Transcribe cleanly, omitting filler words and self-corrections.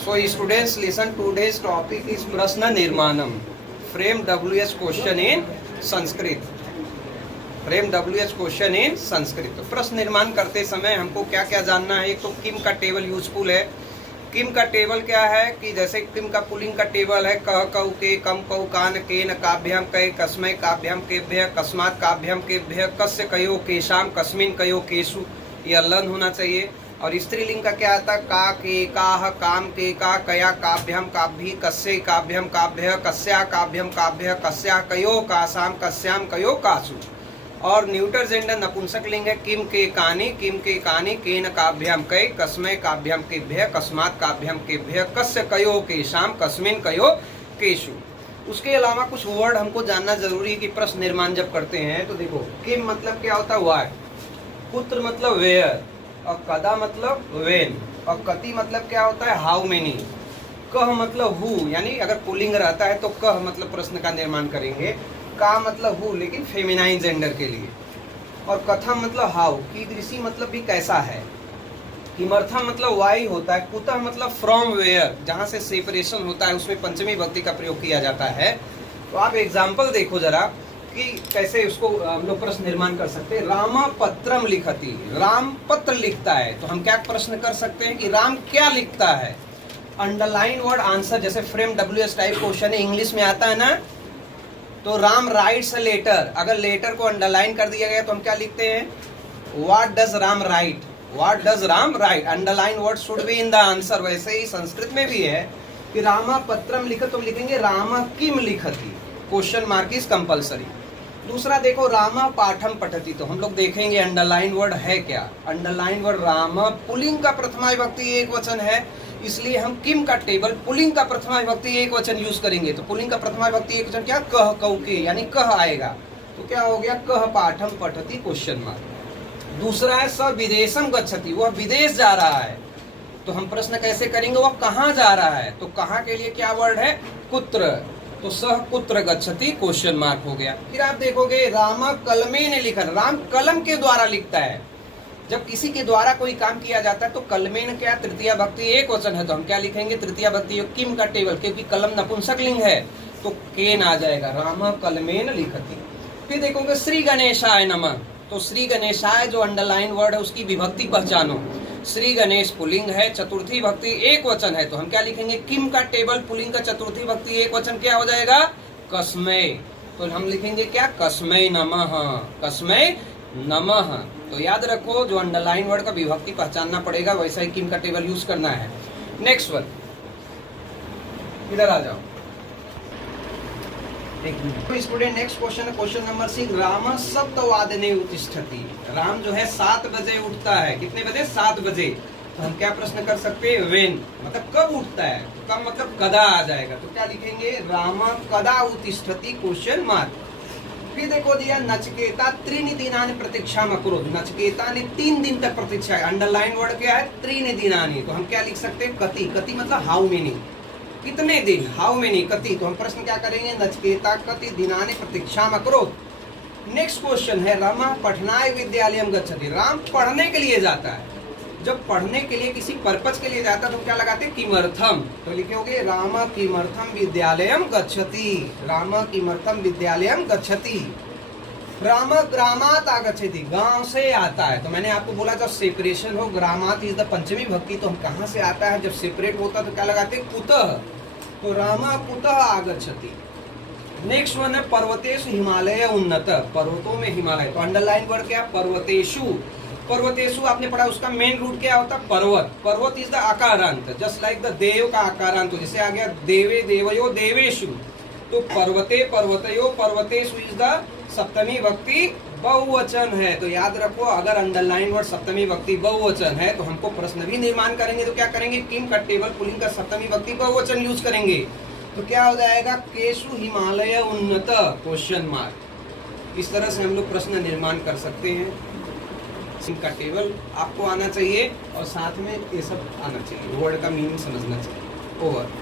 So students listen, today's topic is प्रश्न निर्माणम. Frame WH question in Sanskrit. Frame WH question in Sanskrit. तो प्रश्न निर्माण करते समय हमको क्या क्या जानना है. एक तो किम का टेबल यूजफुल है. किम का टेबल क्या है कि जैसे किम का पुलिंग का टेबल है कह कऊ के कम कऊ कान केन काभ्याम कै कस्मै काभ्याम केभ्य कस्मात् काभ्याम केभ्य कस्य कयो केशाम कस्मिन कयो केशु. ये लर्न होना चाहिए. और स्त्रीलिंग का क्या आता है का के काह काम के का कया काभ्याम काभ्य कस्य काभ्याम काभ्य कस्या काभ्यम काभ्य कस्या कयो कासाम कस्याम कयो कासु. और न्यूटर जेंडर नपुंसक लिंग है किम के कानी केन काभ्याम कै कस्मै काभ्याम केभ्य कस्मात् काभ्याम केभ्य कस्य कयो केशाम कस्मिन कयो केशु. उसके अलावा कुछ वर्ड हमको जानना जरूरी है कि प्रश्न निर्माण जब करते हैं तो देखो किम मतलब क्या होता है व्हाट, पुत्र मतलब वेयर, और कदा मतलब वेन, और कति मतलब क्या होता है हाउ मेनी, कह मतलब हु यानी अगर पुल्लिंग रहता है तो कह मतलब प्रश्न का निर्माण करेंगे, का मतलब हु लेकिन फेमिनाइन जेंडर के लिए, और कथम मतलब हाउ, कीदृशी मतलब भी कैसा है, किमर्थम मतलब वाई होता है, कुतः मतलब फ्रॉम वेयर जहाँ से सेपरेशन होता है उसमें पंचमी विभक्ति का प्रयोग किया जाता है. तो आप एग्जाम्पल देखो जरा कि कैसे उसको हम लोग प्रश्न निर्माण कर सकते हैं. राम पत्रम लिखती, राम पत्र लिखता है. तो हम क्या प्रश्न कर सकते हैं कि राम क्या लिखता है. अंडरलाइन वर्ड आंसर जैसे frame WH type question English में आता है ना, तो राम राइट्स अ लेटर. अगर लेटर को अंडरलाइन कर दिया गया तो हम क्या लिखते हैं what does Ram right, what does Ram right. Underline word should be in the answer. वैसे ही संस्कृत में भी है कि रामा पत्रम लिखत, तो लिखेंगे राम किम लिखती, क्वेश्चन मार्क इज कंपल्सरी. दूसरा देखो रामा पाठम पठती, तो हम लोग देखेंगे अंडरलाइन वर्ड है क्या. अंडरलाइन वर्ड राम पुलिंग का प्रथमा विभक्ति एक वचन है, इसलिए हम किम का टेबल पुलिंग का प्रथमा विभक्ति एक वचन यूज करेंगे. तो पुलिंग का प्रथमा विभक्ति एक वचन क्या कह कऊ के यानी कह आएगा. तो क्या हो गया कह पाठम पठती क्वेश्चन मार्क. दूसरा है स विदेशम गच्छति, वह विदेश जा रहा है. तो हम प्रश्न कैसे करेंगे वह कहाँ जा रहा है. तो कहाँ के लिए क्या वर्ड है कुत्र, तो सह कुत्र गच्छति क्वेश्चन मार्क हो गया. फिर आप देखोगे राम कलमे ने लिखा, राम कलम के द्वारा लिखता है. जब किसी के द्वारा कोई काम किया जाता है तो कलमेन क्या तृतीया भक्ति एक वचन है, तो हम क्या लिखेंगे तृतीया भक्ति किम का टेबल, क्योंकि कलम नपुंसक लिंग है तो केन आ जाएगा, राम कलमेन लिखती. फिर देखोगे श्री गणेशाय नमः, तो श्री गणेशाय जो अंडरलाइन वर्ड है उसकी विभक्ति पहचानो. श्री गणेश पुलिंग है, चतुर्थी भक्ति एक वचन है, तो हम क्या लिखेंगे किम का टेबल पुलिंग का चतुर्थी भक्ति एक वचन क्या हो जाएगा कस्मै. तो हम लिखेंगे क्या कस्मै नमः, कस्मै नमः. तो याद रखो जो अंडरलाइन वर्ड का विभक्ति पहचानना पड़ेगा, वैसा ही किम का टेबल यूज करना है. नेक्स्ट वन इधर आ जाओ. स्टूडेंट नेक्स्ट क्वेश्चन है क्वेश्चन नंबर 6. राम सप्तवादने उत्तिष्ठति, राम जो है 7 बजे उठता है. कितने बजे 7 बजे. तो हम क्या प्रश्न कर सकते हैं वेन मतलब कब उठता है, तो कब मतलब कदा आ जाएगा. तो क्या लिखेंगे राम कदा उत्तिष्ठति क्वेश्चन मार्क. फिर देखो दिया नचकेता त्रीनि दिनानि प्रतीक्षा अकुरुत, नचकेता ने 3 दिन तक प्रतीक्षा. अंडरलाइन वर्ड क्या है त्रीनि दिनानि, तो हम क्या लिख सकते हैं कति, कति मतलब हाउ मेनी, कितने दिन, हाउ मेनी कति. तो हम प्रश्न क्या करेंगे नचकेता कति दिनानि प्रतीक्षा अकुरुत. नेक्स्ट क्वेश्चन है राम पठनाय विद्यालयम गच्छति, राम पढ़ने के लिए जाता है. जब पढ़ने के लिए किसी पर्पज के लिए जाता है तो क्या लगाते हैं किमर्थम, तो लिखोगे राम किमर्थम विद्यालयम गच्छति, राम किमर्थम विद्यालयम गच्छति. राम ग्रामात आगच्छति, गांव से आता है. तो मैंने आपको बोला जब सेपरेशन हो ग्रामात इज द पंचमी भक्ति, तो हम कहाँ से आता है जब सेपरेट होता है तो क्या लगाते हैं कुतः, तो राम कुतः आगच्छति. नेक्स्ट वन है पर्वतेषु हिमालय उन्नत, पर्वतों में हिमालय. तो अंडरलाइन वर्ड क्या पर्वतेषु, पर्वतेषु आपने पढ़ा उसका मेन रूट क्या होता है पर्वत, पर्वत इज द आकारांत जस्ट लाइक द देव का आकारांत. जैसे आ गया देवे देवयो देवेशु, तो पर्वते पर्वतयो पर्वतेषु इज द सप्तमी भक्ति बहुवचन है. तो याद रखो अगर अंडरलाइन वर्ड सप्तमी भक्ति बहुवचन है तो हमको प्रश्न भी निर्माण करेंगे तो क्या करेंगे किम का टेबल पुलिंग का सप्तमी भक्ति बहुवचन यूज करेंगे. तो क्या हो जाएगा केशु हिमालय उन्नत क्वेश्चन मार्क. इस तरह से हम लोग प्रश्न निर्माण कर सकते हैं. किम का टेबल आपको आना चाहिए और साथ में ये सब आना चाहिए, वर्ड का मीनिंग समझना चाहिए. ओवर.